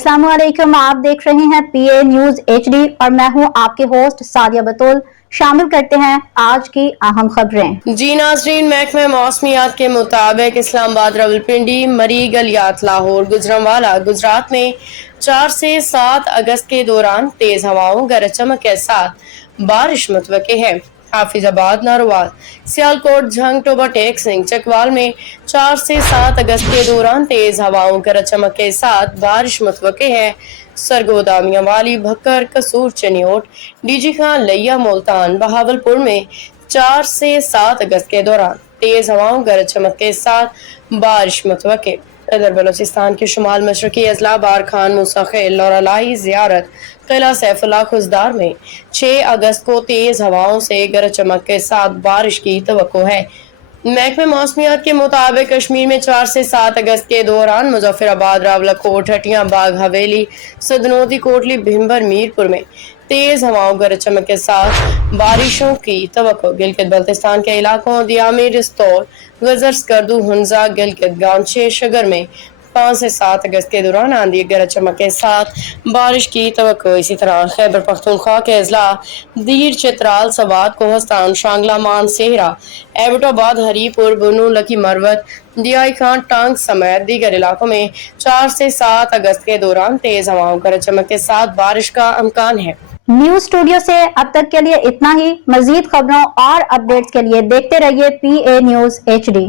अस्सलाम वालेकुम, आप देख रहे हैं PA न्यूज HD और मैं हूं आपके होस्ट सादिया बतूल। शामिल करते हैं आज की अहम खबरें। जी नाज़रीन, महकमे मौसमियात के मुताबिक इस्लामाबाद, रावलपिंडी, मरी, गलियात, लाहौर, गुजरांवाला, गुजरात में 4 से 7 अगस्त के दौरान तेज हवाओं, गरज चमक के साथ बारिश मुतवक्के है। हाफिजाबाद, नारोवाल, सियालकोट, झंग, टोबा टेक सिंह, चकवाल में 4 से 7 अगस्त के दौरान तेज हवाओं, गरज चमक के साथ बारिश मुतवक्के है। सरगोदा, मियांवाली, भक्कर, कसूर, चनियोट, डीजी खान, लिया, मुल्तान, बहावलपुर में 4 से 7 अगस्त के दौरान तेज हवाओं, गरज चमक के साथ बारिश मुतवक्के। इधर बलोचिस्तान के शुमाल मशरकी अजला बार खान, मूसा खेल, लौरालाई, जियारत, किला सैफुल्लाह, खुजदार में 6 अगस्त को तेज हवाओं से गरज चमक के साथ बारिश की तवक्को है। महकमे मौसमियात के मुताबिक कश्मीर में 4 से 7 अगस्त के दौरान मुजफ्फराबाद, रावलाकोट, हटिया, बाग हवेली, सदनोती, कोटली, भिम्बर, मीरपुर में तेज हवाओं, गरज चमक के साथ बारिशों की तवक्को। गिलगित बल्तिस्तान के इलाकों दियामी, रिस्तौल, गजर, स्कर्दू, हुंजा, गिलगित, गांचे, शगर में 5 से 7 अगस्त के दौरान आंधी, गरज चमक के साथ बारिश की तवक्को। इसी तरह खैबर पख्तूनख्वा के अजला दीर, चित्राल, सवात, कोहस्तान, शांगला, मान, सेहरा, एबटाबाद, हरीपुर, बुनू, लकी, मरवत, दियाई खान, टांग समेत दीगर इलाकों में 4 से 7 अगस्त के दौरान तेज हवाओं, गरज चमक के साथ बारिश का इम्कान है। न्यूज स्टूडियो से अब तक के लिए इतना ही। मजीद खबरों और अपडेट्स के लिए देखते रहिए PA न्यूज HD।